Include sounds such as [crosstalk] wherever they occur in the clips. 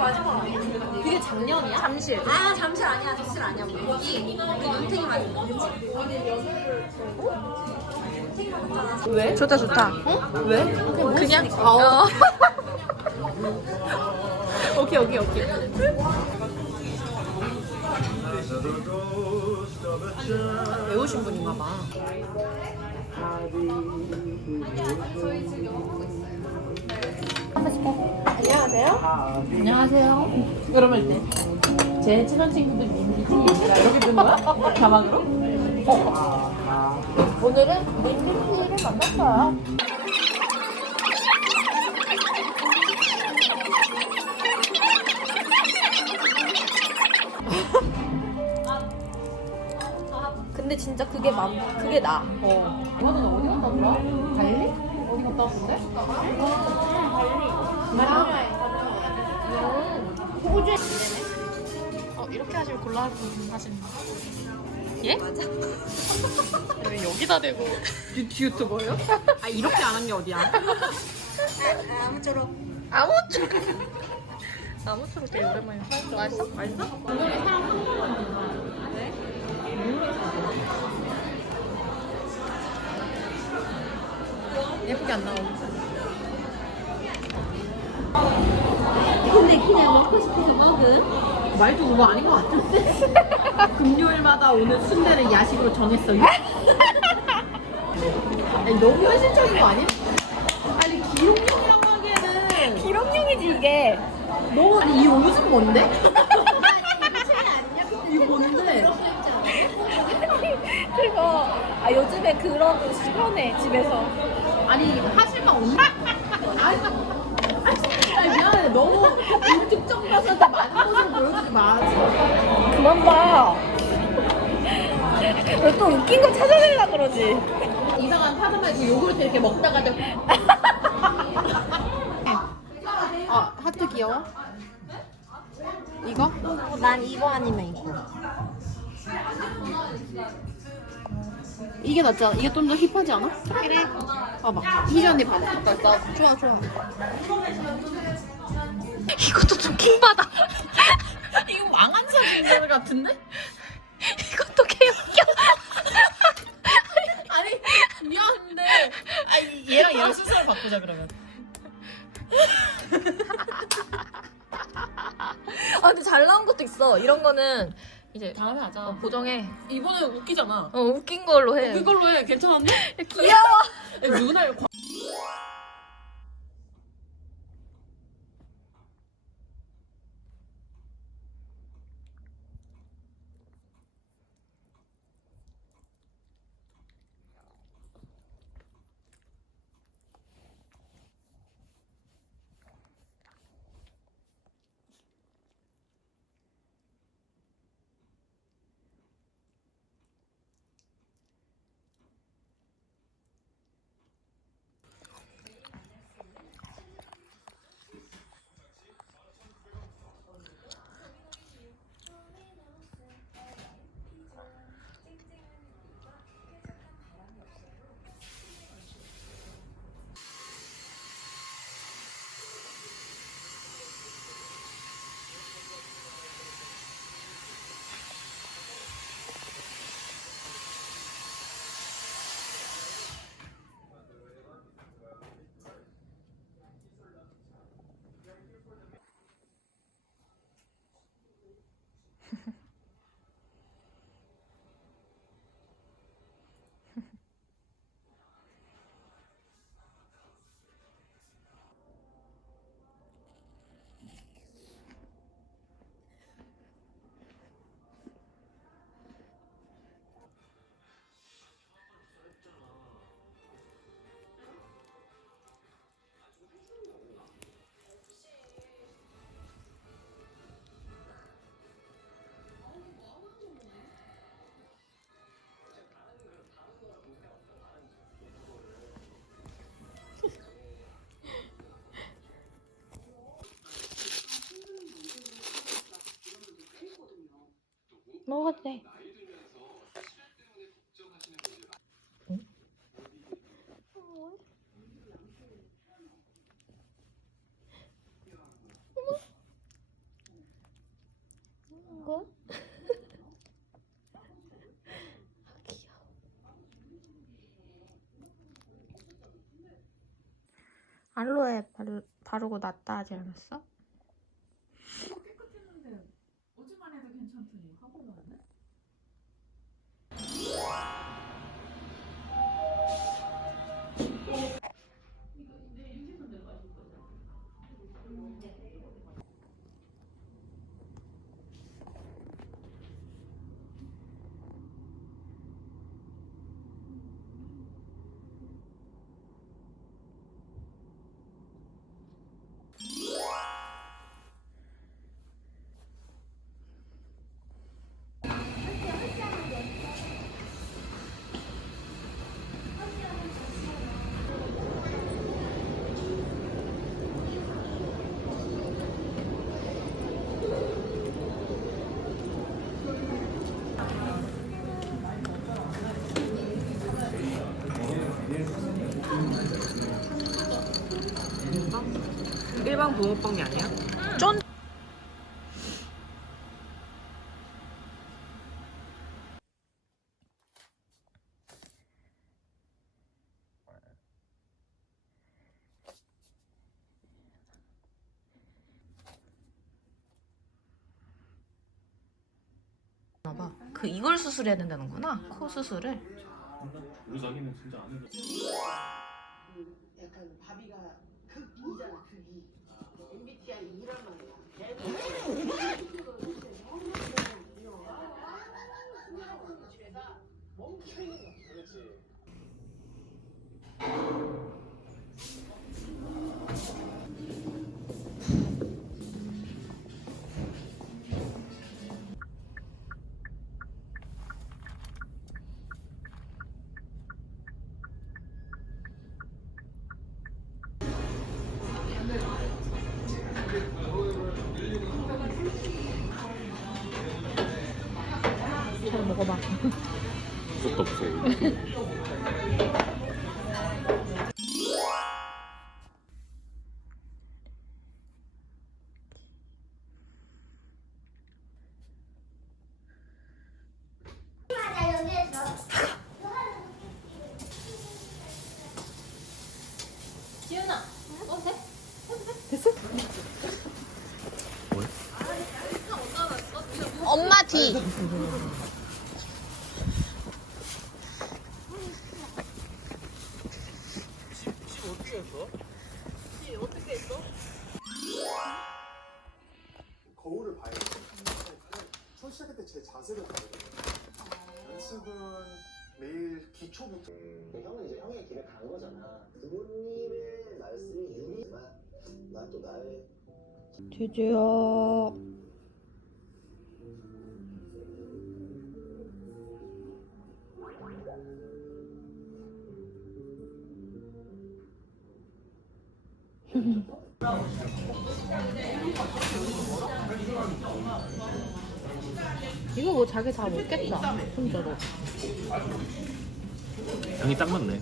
마지막 아니야? 그게 작년이야? 잠실. 아 잠실 아니야 잠실 아니야 우리 우리 눈탱이 맞은 그치? 왜? 좋다 좋다. 왜? 그냥 아, 어. [laughs] 오케이 오케이 오케이. 배우신 분인가 봐. 안녕하세요. 그러면 이제 제 친한 친구들 민지가 이렇게 듣는 거야? 자막으로? 어. 오늘은 민지를 만났어요. 근데 진짜 그게 맘 그게 나. 어. 이거는 어디 갔다 왔더라? 달리? 어디 갔다 왔는데? 어 이렇게 하시면 골라 하시는 거. 예? 맞아. [laughs] 왜 여기다 대고? 뷰티 유튜버요? 아 이렇게 안 한 게 어디야? 아무쪼록 아무쪼록. [laughs] 아무쪼록 되게 오랜만에. 맛있어? 맛있어? 예쁘게 안 나오고. 근데 그냥 먹고 싶어서 먹은 말도 그거 아닌 것 같은데? [laughs] 금요일마다 오늘 순대를 야식으로 정했어요. [laughs] 아니, 너무 현실적인 거 아니야? 아니 기록용이라고 하기에는 기록용이지 이게. 너무 아니 이 옷은 뭔데? [laughs] 이거 뭔데? 그리고 아 요즘에 그런 거 시원해 집에서. 아니 하실 말 없나? 아니, 아니 미안해 너무 인특정 가서한테 많은 모습을 보여주지 마. 그만 봐. 왜또 웃긴 거 찾아내려 그러지? 이상한 파자마에서 요구르트 이렇게 먹다가도 아 [laughs] 하트 귀여워? 이거? 난 이거 아니면 이거 이게 낫지 않아? 이게 좀 더 힙하지 않아? 그래 봐봐 언니 봐봐 나, 나 좋아 좋아 이것도 좀 킹받아. [laughs] 이거 망한 사진 같은데? 이것도 개웃겨. [laughs] 아니 미안한데 아니 얘랑 얘랑 순서를 바꾸자 그러면 [laughs] 아 근데 잘 나온 것도 있어. 이런 거는 이제 다음에 하자 어, 보정해. 이번에 웃기잖아 어 웃긴 걸로 해. 그걸로 해 괜찮았니? [laughs] 귀여워. [laughs] 먹 거야? 아, 귀여워. 알로에 바르, 바르고 낫다 하지 않았어? Yeah. 붕어빵이 아니야? 쫀 봐봐. 그 이걸 수술해야 된다는구나. 코 수술을. 우리 자기는 진짜 안 해도 약간 바비가 극이잖아 이란 말이야 먹어봐. 것도 없어 엄마 뒤. 기초부터. 형은 이제 형의 길에 간 거잖아 부모님의 말씀이 유리지만 난 또 나의 주주야. 이거 뭐 자기 다 먹겠다. 혼자로. 향이 딱 맞네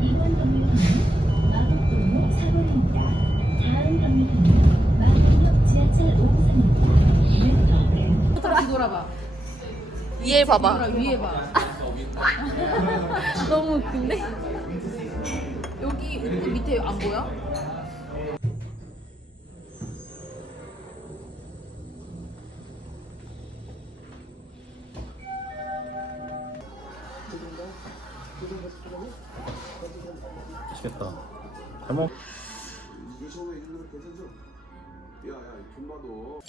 이번 경로는 마곡도로 사거리입니다. 다음 경로는 마곡역 지하철 5호선입니다. 다시 돌아봐 위에 봐봐. 위에 봐 [laughs] [laughs] 너무 웃긴데? 여기 입구 밑에 안 보여? 맛있겠다 잘 먹. 이성의 일로 괜찮죠? 야야 좀만 더.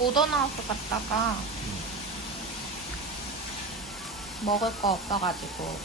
모더나우스 갔다가 먹을 거 없어가지고